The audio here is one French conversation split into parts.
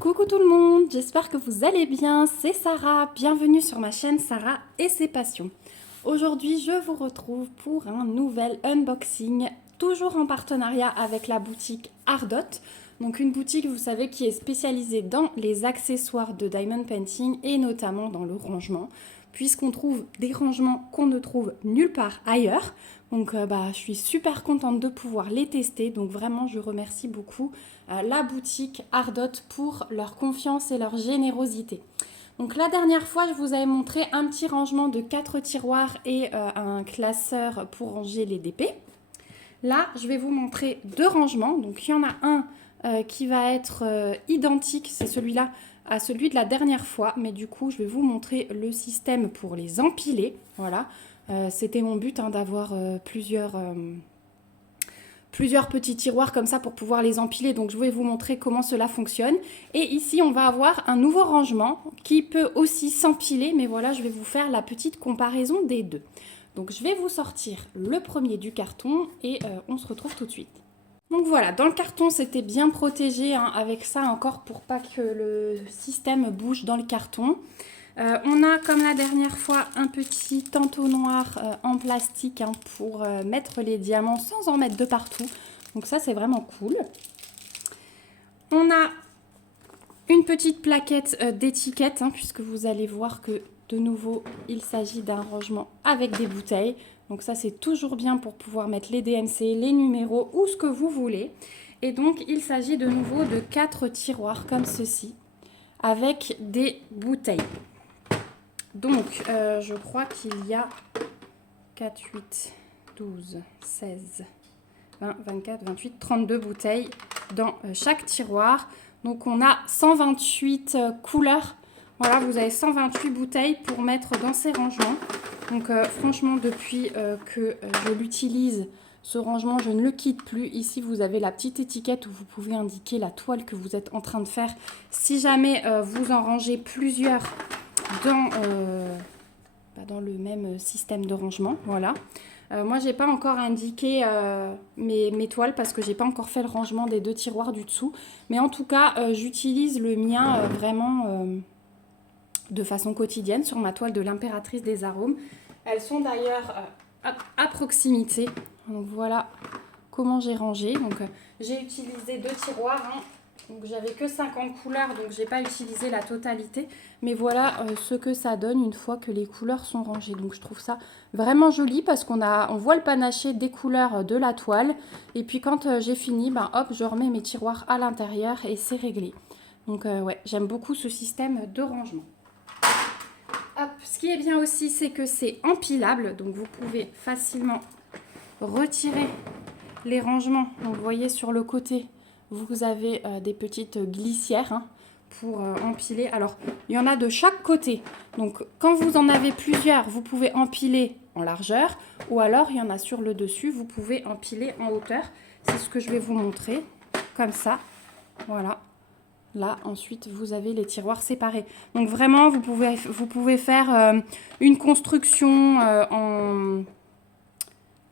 Coucou tout le monde, j'espère que vous allez bien, c'est Sarah, bienvenue sur ma chaîne Sarah et ses passions. Aujourd'hui je vous retrouve pour un nouvel unboxing, toujours en partenariat avec la boutique Ardot. Donc une boutique, vous savez, qui est spécialisée dans les accessoires de diamond painting et notamment dans le rangement, puisqu'on trouve des rangements qu'on ne trouve nulle part ailleurs. Donc je suis super contente de pouvoir les tester, donc vraiment je remercie beaucoup la boutique Ardot pour leur confiance et leur générosité. Donc la dernière fois, je vous avais montré un petit rangement de 4 tiroirs et un classeur pour ranger les DP. Là, je vais vous montrer 2 rangements. Donc il y en a un qui va être identique, c'est celui-là, à celui de la dernière fois. Mais du coup, je vais vous montrer le système pour les empiler. Voilà, c'était mon but d'avoir plusieurs petits tiroirs comme ça pour pouvoir les empiler. Donc je vais vous montrer comment cela fonctionne. Et ici, on va avoir un nouveau rangement qui peut aussi s'empiler. Mais voilà, je vais vous faire la petite comparaison des deux. Donc je vais vous sortir le premier du carton et on se retrouve tout de suite. Donc voilà, dans le carton, c'était bien protégé avec ça encore pour pas que le système bouge dans le carton. On a, comme la dernière fois, un petit entonnoir en plastique pour mettre les diamants sans en mettre de partout. Donc ça, c'est vraiment cool. On a une petite plaquette d'étiquette, puisque vous allez voir que, de nouveau, il s'agit d'un rangement avec des bouteilles. Donc ça, c'est toujours bien pour pouvoir mettre les DMC, les numéros ou ce que vous voulez. Et donc, il s'agit de nouveau de 4 tiroirs comme ceci, avec des bouteilles. Donc, je crois qu'il y a 4, 8, 12, 16, 20, 24, 28, 32 bouteilles dans chaque tiroir. Donc, on a 128 couleurs. Voilà, vous avez 128 bouteilles pour mettre dans ces rangements. Donc, franchement, depuis que je l'utilise, ce rangement, je ne le quitte plus. Ici, vous avez la petite étiquette où vous pouvez indiquer la toile que vous êtes en train de faire. Si jamais vous en rangez plusieurs dans le même système de rangement, voilà. Moi, j'ai pas encore indiqué mes toiles parce que j'ai pas encore fait le rangement des 2 tiroirs du dessous. Mais en tout cas, j'utilise le mien vraiment de façon quotidienne sur ma toile de l'impératrice des arômes. Elles sont d'ailleurs à proximité. Donc voilà comment j'ai rangé. Donc j'ai utilisé 2 tiroirs. Donc j'avais que 50 couleurs, donc j'ai pas utilisé la totalité. Mais voilà ce que ça donne une fois que les couleurs sont rangées. Donc je trouve ça vraiment joli parce on voit le panaché des couleurs de la toile. Et puis quand j'ai fini, hop, je remets mes tiroirs à l'intérieur et c'est réglé. Donc ouais, j'aime beaucoup ce système de rangement. Hop, ce qui est bien aussi, c'est que c'est empilable. Donc vous pouvez facilement retirer les rangements. Donc vous voyez sur le côté, vous avez des petites glissières pour empiler. Alors, il y en a de chaque côté. Donc, quand vous en avez plusieurs, vous pouvez empiler en largeur. Ou alors, il y en a sur le dessus, vous pouvez empiler en hauteur. C'est ce que je vais vous montrer. Comme ça. Voilà. Là, ensuite, vous avez les tiroirs séparés. Donc, vraiment, vous pouvez faire une construction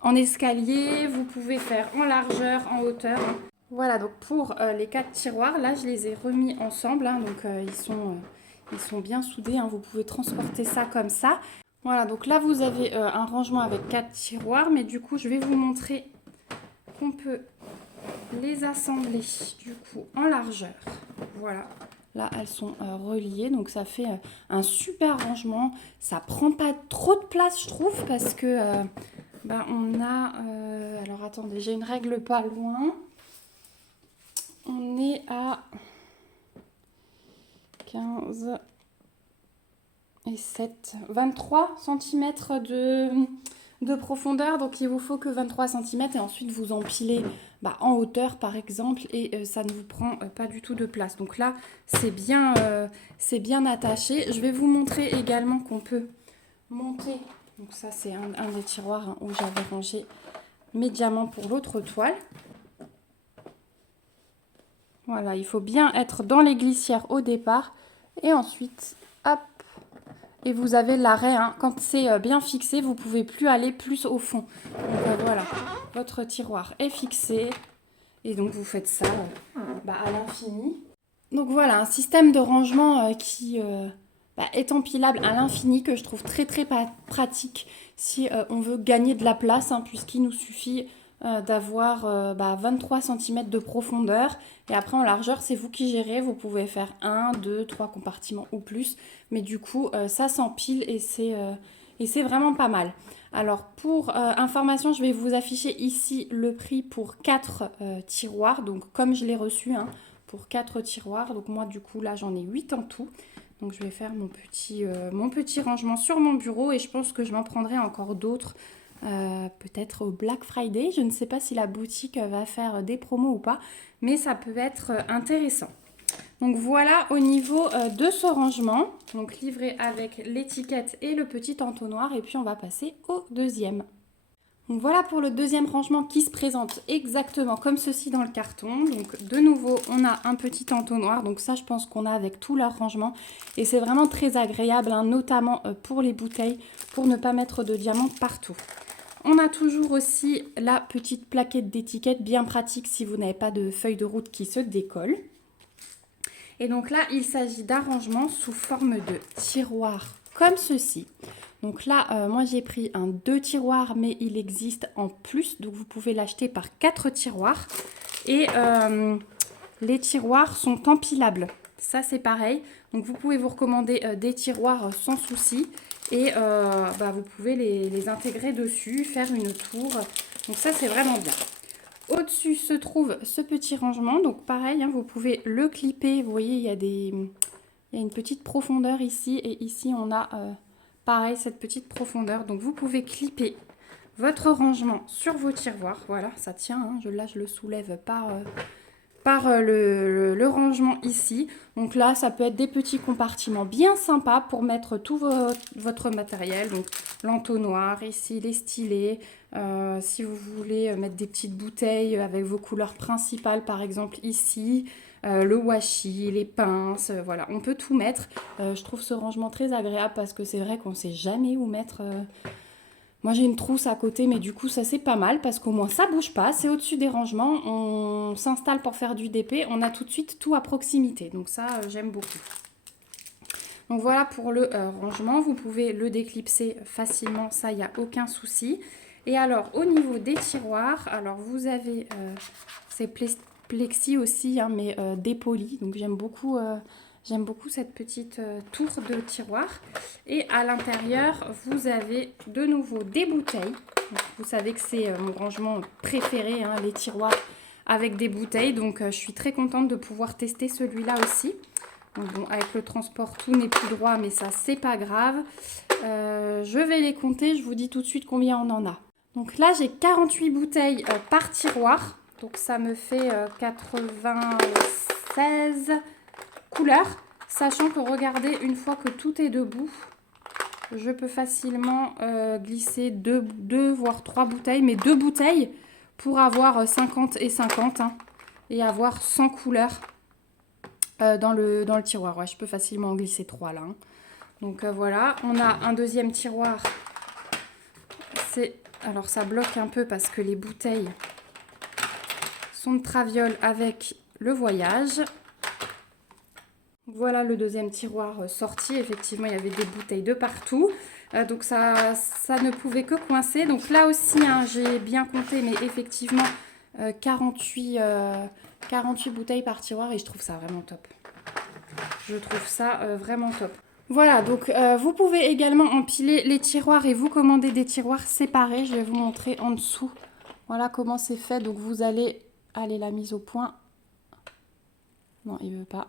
en escalier, vous pouvez faire en largeur, en hauteur. Voilà, donc pour les 4 tiroirs, là je les ai remis ensemble, donc ils sont bien soudés, vous pouvez transporter ça comme ça. Voilà, donc là vous avez un rangement avec 4 tiroirs, mais du coup je vais vous montrer qu'on peut les assembler du coup en largeur. Voilà, là elles sont reliées, donc ça fait un super rangement. Ça prend pas trop de place je trouve, parce que on a, alors attendez, j'ai une règle pas loin. On est à 15 et 7, 23 cm de profondeur. Donc il vous faut que 23 cm et ensuite vous empilez en hauteur par exemple et ça ne vous prend pas du tout de place. Donc là c'est bien attaché. Je vais vous montrer également qu'on peut monter. Donc ça c'est un des tiroirs où j'avais rangé mes diamants pour l'autre toile. Voilà, il faut bien être dans les glissières au départ. Et ensuite, hop, et vous avez l'arrêt. Quand c'est bien fixé, vous ne pouvez plus aller plus au fond. Donc voilà, votre tiroir est fixé. Et donc vous faites ça à l'infini. Donc voilà, un système de rangement qui est empilable à l'infini, que je trouve très très pratique si on veut gagner de la place, hein, puisqu'il nous suffit d'avoir 23 cm de profondeur. Et après en largeur, c'est vous qui gérez. Vous pouvez faire 1, 2, 3 compartiments ou plus. Mais du coup, ça s'empile et c'est vraiment pas mal. Alors pour information, je vais vous afficher ici le prix pour 4 tiroirs. Donc comme je l'ai reçu, hein, pour 4 tiroirs. Donc moi du coup là j'en ai 8 en tout. Donc je vais faire mon petit rangement sur mon bureau et je pense que je m'en prendrai encore d'autres. Peut-être au Black Friday. Je ne sais pas si la boutique va faire des promos ou pas, mais ça peut être intéressant. Donc voilà au niveau de ce rangement, donc livré avec l'étiquette et le petit entonnoir, et puis on va passer au deuxième. Donc voilà pour le deuxième rangement qui se présente exactement comme ceci dans le carton. Donc de nouveau, on a un petit entonnoir. Donc ça, je pense qu'on a avec tout leur rangement. Et c'est vraiment très agréable, hein, notamment pour les bouteilles, pour ne pas mettre de diamants partout. On a toujours aussi la petite plaquette d'étiquette, bien pratique si vous n'avez pas de feuille de route qui se décolle. Et donc là, il s'agit d'un rangement sous forme de tiroir comme ceci. Donc là, moi j'ai pris un 2 tiroirs, mais il existe en plus. Donc vous pouvez l'acheter par 4 tiroirs. Et les tiroirs sont empilables. Ça c'est pareil. Donc vous pouvez vous recommander des tiroirs sans souci. Et vous pouvez les intégrer dessus, faire une tour. Donc ça c'est vraiment bien. Au-dessus se trouve ce petit rangement. Donc pareil, hein, vous pouvez le clipper. Vous voyez, il y a une petite profondeur ici. Et ici on a... pareil, cette petite profondeur. Donc, vous pouvez clipper votre rangement sur vos tiroirs. Voilà, ça tient. Hein. Là, je le soulève par le rangement ici. Donc là, ça peut être des petits compartiments bien sympas pour mettre tout votre matériel. Donc, l'entonnoir, ici, les stylets. Si vous voulez mettre des petites bouteilles avec vos couleurs principales, par exemple, ici. Le washi, les pinces, voilà, on peut tout mettre. Je trouve ce rangement très agréable parce que c'est vrai qu'on ne sait jamais où mettre. Moi j'ai une trousse à côté, mais du coup ça c'est pas mal parce qu'au moins ça bouge pas, c'est au-dessus des rangements, on s'installe pour faire du DP, on a tout de suite tout à proximité, donc ça j'aime beaucoup. Donc voilà pour le rangement, vous pouvez le déclipser facilement, ça il n'y a aucun souci. Et alors au niveau des tiroirs, alors vous avez ces plexi aussi, hein, mais dépoli. Donc j'aime beaucoup cette petite tour de tiroir. Et à l'intérieur, vous avez de nouveau des bouteilles. Donc, vous savez que c'est mon rangement préféré, hein, les tiroirs avec des bouteilles. Donc je suis très contente de pouvoir tester celui-là aussi. Donc, bon, avec le transport, tout n'est plus droit, mais ça, c'est pas grave. Je vais les compter, je vous dis tout de suite combien on en a. Donc là, j'ai 48 bouteilles par tiroir. Donc ça me fait 96 couleurs. Sachant que regardez, une fois que tout est debout, je peux facilement glisser 2 voire 3 bouteilles. Mais 2 bouteilles pour avoir 50 et 50 hein, et avoir 100 couleurs dans le tiroir. Ouais, je peux facilement en glisser 3 là. Hein. Donc voilà, on a un deuxième tiroir. Alors ça bloque un peu parce que les bouteilles sont de traviole avec le voyage. Voilà le deuxième tiroir sorti. Effectivement, il y avait des bouteilles de partout. Donc ça ne pouvait que coincer. Donc là aussi, hein, j'ai bien compté, mais effectivement, 48 bouteilles par tiroir et je trouve ça vraiment top. Je trouve ça vraiment top. Voilà, donc vous pouvez également empiler les tiroirs et vous commander des tiroirs séparés. Je vais vous montrer en dessous. Voilà comment c'est fait. Donc vous allez la mise au point. Non, il veut pas.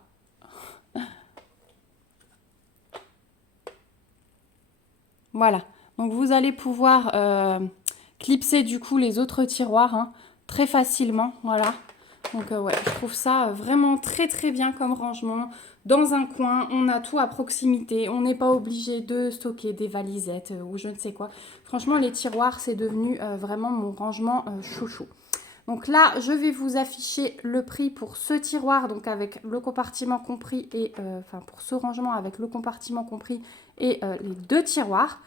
Voilà, donc vous allez pouvoir clipser du coup les autres tiroirs hein, très facilement. Voilà, donc ouais, je trouve ça vraiment très très bien comme rangement. Dans un coin, on a tout à proximité. On n'est pas obligé de stocker des valisettes ou je ne sais quoi. Franchement, les tiroirs, c'est devenu vraiment mon rangement chouchou. Donc là, je vais vous afficher le prix pour ce tiroir, donc avec le compartiment compris et pour ce rangement avec le compartiment compris et les 2 tiroirs.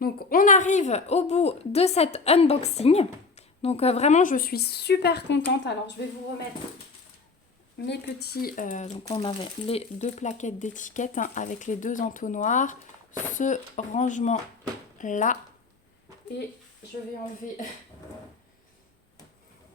Donc on arrive au bout de cet unboxing. Donc vraiment, je suis super contente. Alors je vais vous remettre mes petits... donc on avait les 2 plaquettes d'étiquettes hein, avec les 2 entonnoirs. Ce rangement là. Et je vais enlever...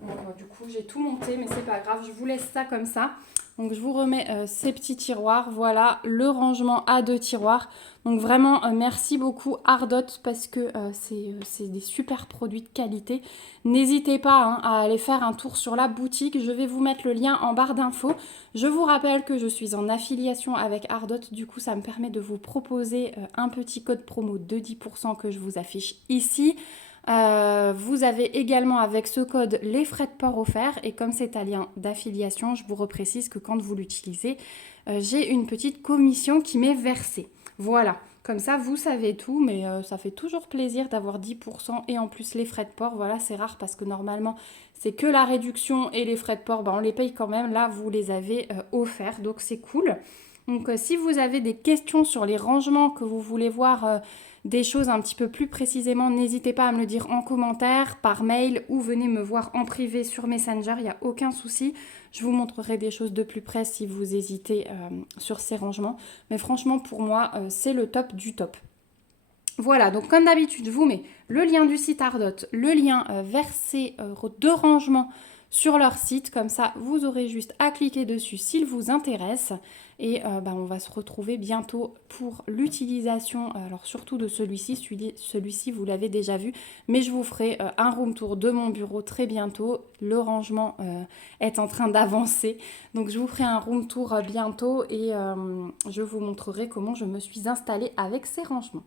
Bon, du coup, j'ai tout monté, mais c'est pas grave. Je vous laisse ça comme ça. Donc, je vous remets ces petits tiroirs. Voilà, le rangement à 2 tiroirs. Donc, vraiment, merci beaucoup Ardot parce que c'est des super produits de qualité. N'hésitez pas hein, à aller faire un tour sur la boutique. Je vais vous mettre le lien en barre d'infos. Je vous rappelle que je suis en affiliation avec Ardot. Du coup, ça me permet de vous proposer un petit code promo de 10% que je vous affiche ici. Vous avez également avec ce code les frais de port offerts et comme c'est un lien d'affiliation, je vous reprécise que quand vous l'utilisez, j'ai une petite commission qui m'est versée. Voilà, comme ça vous savez tout, mais ça fait toujours plaisir d'avoir 10% et en plus les frais de port. Voilà, c'est rare parce que normalement c'est que la réduction et les frais de port, on les paye quand même. Là, vous les avez offerts, donc c'est cool. Donc si vous avez des questions sur les rangements, que vous voulez voir des choses un petit peu plus précisément, n'hésitez pas à me le dire en commentaire, par mail ou venez me voir en privé sur Messenger, il n'y a aucun souci. Je vous montrerai des choses de plus près si vous hésitez sur ces rangements. Mais franchement, pour moi, c'est le top du top. Voilà, donc comme d'habitude, je vous mets le lien du site Ardot, le lien vers ces 2 rangements sur leur site. Comme ça, vous aurez juste à cliquer dessus s'il vous intéresse. Et on va se retrouver bientôt pour l'utilisation, alors surtout de celui-ci. Celui-ci, vous l'avez déjà vu. Mais je vous ferai un room tour de mon bureau très bientôt. Le rangement est en train d'avancer. Donc, je vous ferai un room tour bientôt et je vous montrerai comment je me suis installée avec ces rangements.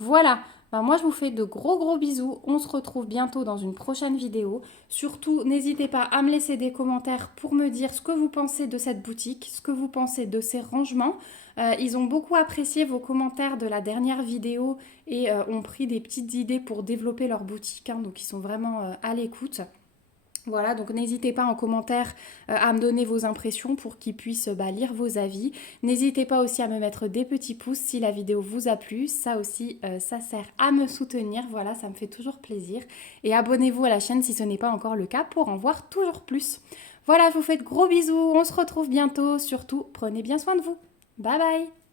Voilà, moi je vous fais de gros bisous, on se retrouve bientôt dans une prochaine vidéo. Surtout, n'hésitez pas à me laisser des commentaires pour me dire ce que vous pensez de cette boutique, ce que vous pensez de ces rangements. Ils ont beaucoup apprécié vos commentaires de la dernière vidéo et ont pris des petites idées pour développer leur boutique, hein, donc ils sont vraiment à l'écoute. Voilà, donc n'hésitez pas en commentaire à me donner vos impressions pour qu'ils puissent lire vos avis. N'hésitez pas aussi à me mettre des petits pouces si la vidéo vous a plu. Ça aussi, ça sert à me soutenir. Voilà, ça me fait toujours plaisir. Et abonnez-vous à la chaîne si ce n'est pas encore le cas pour en voir toujours plus. Voilà, je vous fais de gros bisous. On se retrouve bientôt. Surtout, prenez bien soin de vous. Bye bye!